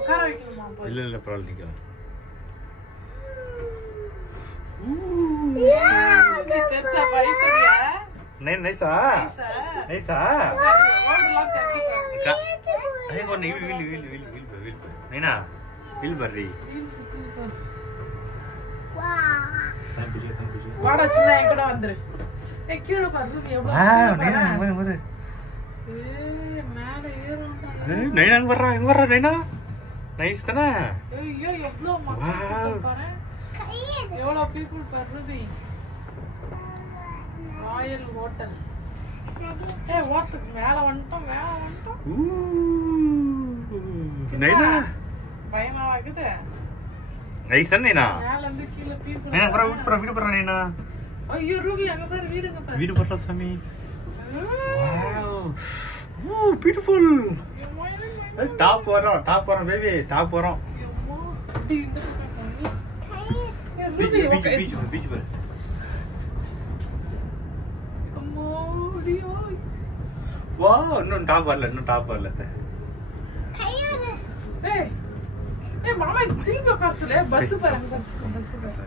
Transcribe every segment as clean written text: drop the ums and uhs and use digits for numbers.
உட்கார வைக்கணுமா? இல்ல பரவாயில்ல நிக்கலாம். நைஸா நைஸா நைனா வில் பர்ரி வாடா சின்ன என் கூட வந்துரு. கீழே பாரு எவ்வளவு மேல ஏறும்டா. நைனா எங்க வர்றா நைனா நைஸ் தானே. ஐயோ எவ்வளவு மக்கள் பாரு. எவ்வளவு people பாரு. Royal hotel. ஓட்டத்துக்கு மேல வந்துட்டோம். நைனா பயமா இருக்குது. நைஸ் தானே நைனா. மேல இருந்து கீழே people. நைனா வீடு போறா நைனா. ஐயோ ரூபி அங்க பாரு வீடுங்க பாரு. வீடு போறா சாமி. வாவ். ஓ பியூட்டிஃபுல். டாப் வரோம் பேபி டாப் வரோம். பீச் பாரு. வா இன்னும் டாப் வரல. ஏய் மாமா திருப்பி உட்கார சொல்லு. பஸ் பாருங்க பஸ் பாரு.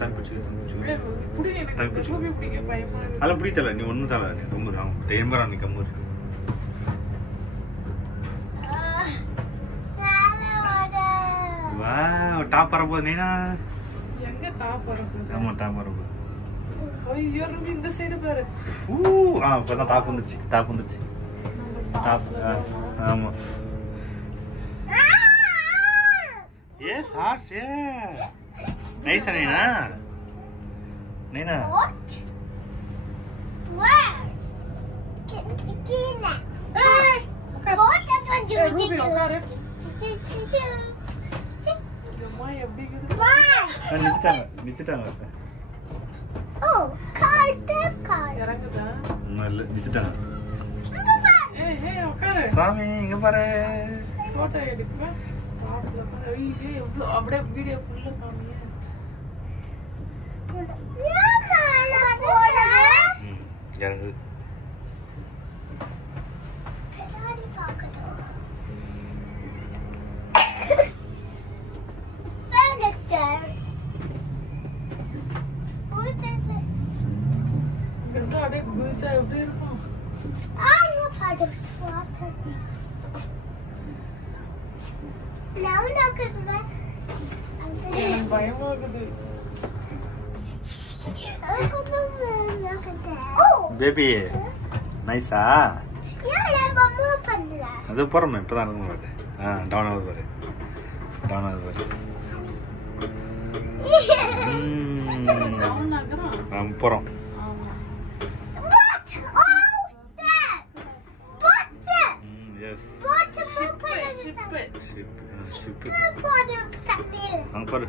தன் பிடிச்சு புடி எனக்கு ரூபி பிடிக்க பயமா இருக்கு. அதெல்லாம் பிடித்தல நீ ஒன்றும் தலை நீ கம்மூர் ஆகும் தேம்பரா நீ கம்மூர். வா டாப் வரப்போகுது நீனா. எங்க டாப் வரப்போகுது? ஆமா டாப் வரப்போகுது. ஐயோ ரூபி இந்த சைடு பாரு. இப்பதான் டாப் வந்துச்சு டாப். ஆமா எஸ் ஹார்ஸ் ஏ நைஸா நீனா. நித்துட்டாங்க சாமி இங்க பாரு. போட்டோ எடுக்க அப்படியே வீடியோ ஃபுல்லா காமிங்க. அப்படியே குளிச்சா எப்படி இருக்கும்? பயமா இருக்குது. பேபி நைஸா. அது போறோம் இப்பதான் இருக்கும். டவுன் ஆகுது பாரு. போறோம். பாரு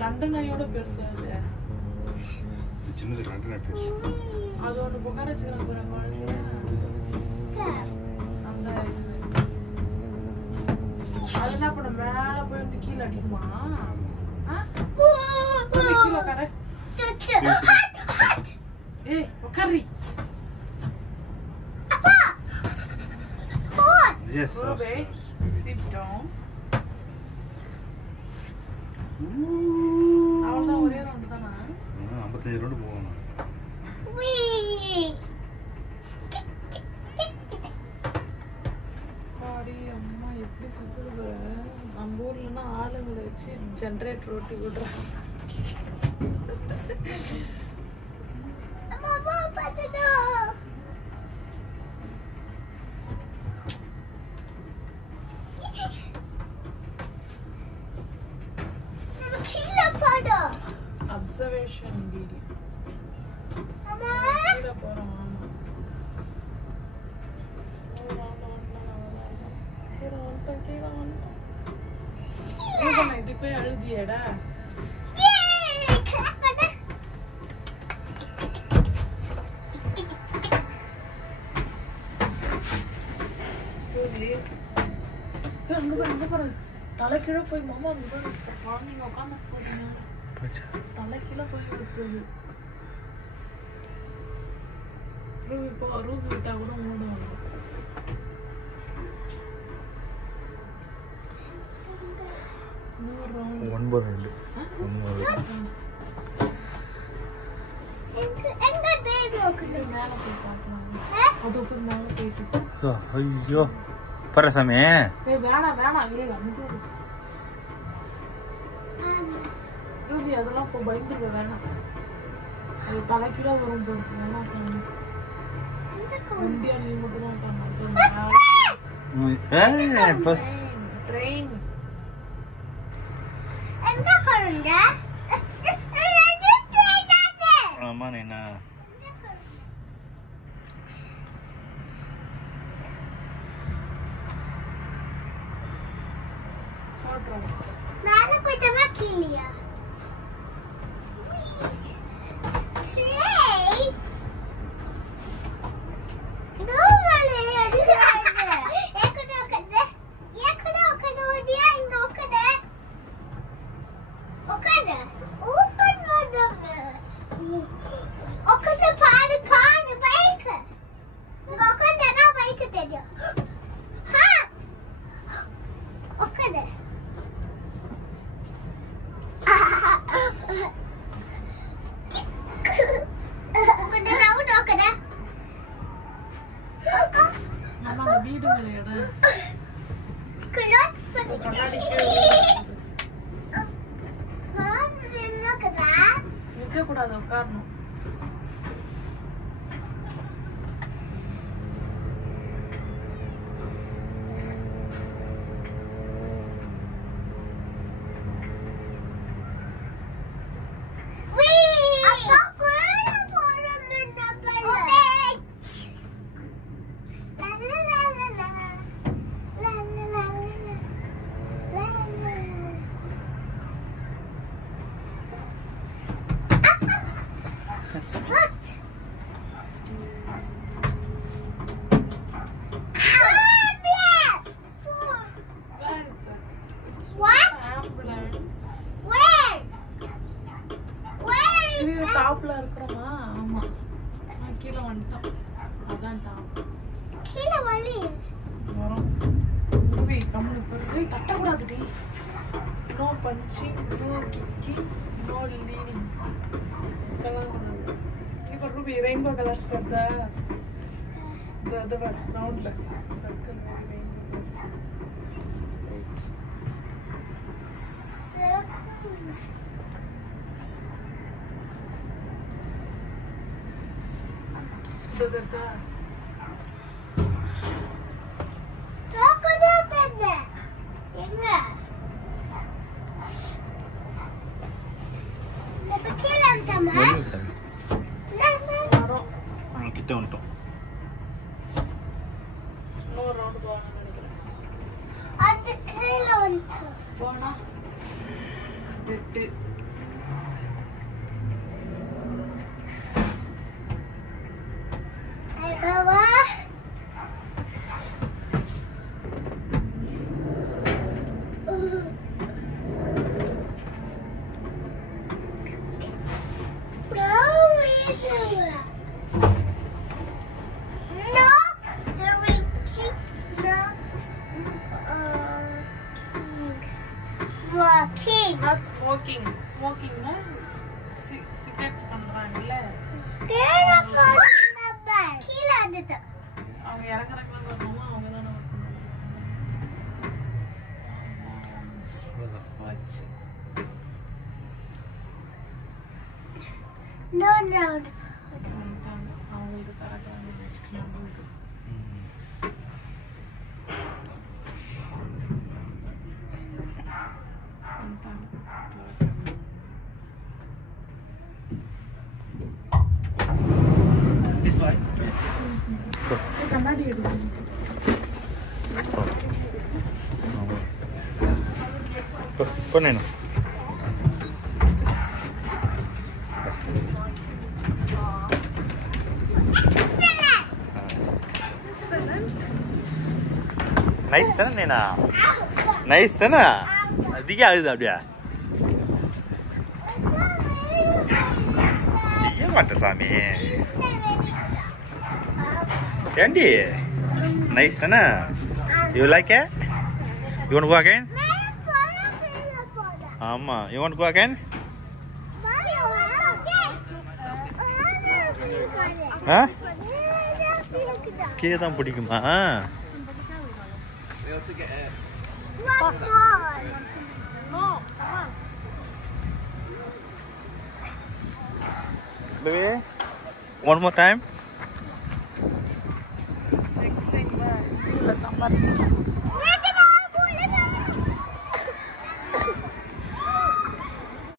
லண்டன் ஐயோட பெருசா சின்னது லண்டன் பெருசு. அது ஒண்ணு புகார வச்சுக்கிறாங்க அந்த அது என்ன பண்ண மேல போய் வந்து கீழே அடிக்குமா? கீழே உட்கார. ஏய் உட்காரி. Yes. Sit down. அவ்வளவுதான் ஒரே ரவுண்ட் தானா? 55 ரவுண்ட் போகணும். பாடி அம்மா எப்படி சுத்துது. நம்ம ஊர்லன்னா ஆளுங்களை வச்சு ஜென்ரேட்டர் ஓட்டி விடுறாங்க. Observation video. Mama. Kira poram mama. Kira on. Kira idukku aludiyada. Clap panna. Kuri. Anga paru. Thala kira poi mama anga morning ukana podina. தலை கீழே போய் விட்டுருது. ரூபி விட்டா கூட ஓடுவாங்க. ஒன்பது ரெண்டு மேல போய் பார்க்கலாம். அது போய் மேல போயிட்டு ஐயோ பரசாமி வேணாம் வந்து ரூபி அதெல்லாம் இப்போ பயந்துருக்க வேணாம். அது தலைக்கீழே வரும் போட்டு வேணாம் சாமி. இந்தியா நீ மட்டும் தான் ட்ரெயின் ஆமா நீனா மேல போய்ட்டமா கீழியா கூடாது உட்காரணும். டாப்ல இருக்கறோமா? ஆமா. நான் கீழ வந்துட்டேன். அதான் டாப். கீழ வலி. ரூபி கம்முனு போய் தட்ட கூடாதுடி. No punching, no kicking, no leaning. கலாம் பண்ணாத. இப்போ ரூபி ரெயின்போ கலர்ஸ் करता the round ல circle में रेनबो कलर्स. Dada. எங்க கிட்ட வந்துட்டோம். இன்னொரு ரவுண்ட் போகணும்னு நினைக்கிறேன். அது கீழே வந்து போனா விட்டு பாபா ஸ்மோக்கிங்னா சிகரெட்ஸ் பண்றாங்கல்ல, அவங்க இறங்குறாங்கன்னு வரணுமா? அவங்க தானே வச்சு அவங்களுக்கு கரெக்டாக நம்மளுக்கு கண்ணாடி எடுக்கணும். கொண்டேனா நைஸ் தானே நேனா? நைஸ் தானே? அதிகம் ஆகுது அப்படியா? செய்ய மாட்டேன் சாமி. Candy. Nice, Anna. You like it? You want to go again? Amma, you want to go again? Huh? Kira தான் பிடிக்குமா? No, come on. Baby, one more time. Next time, sambar.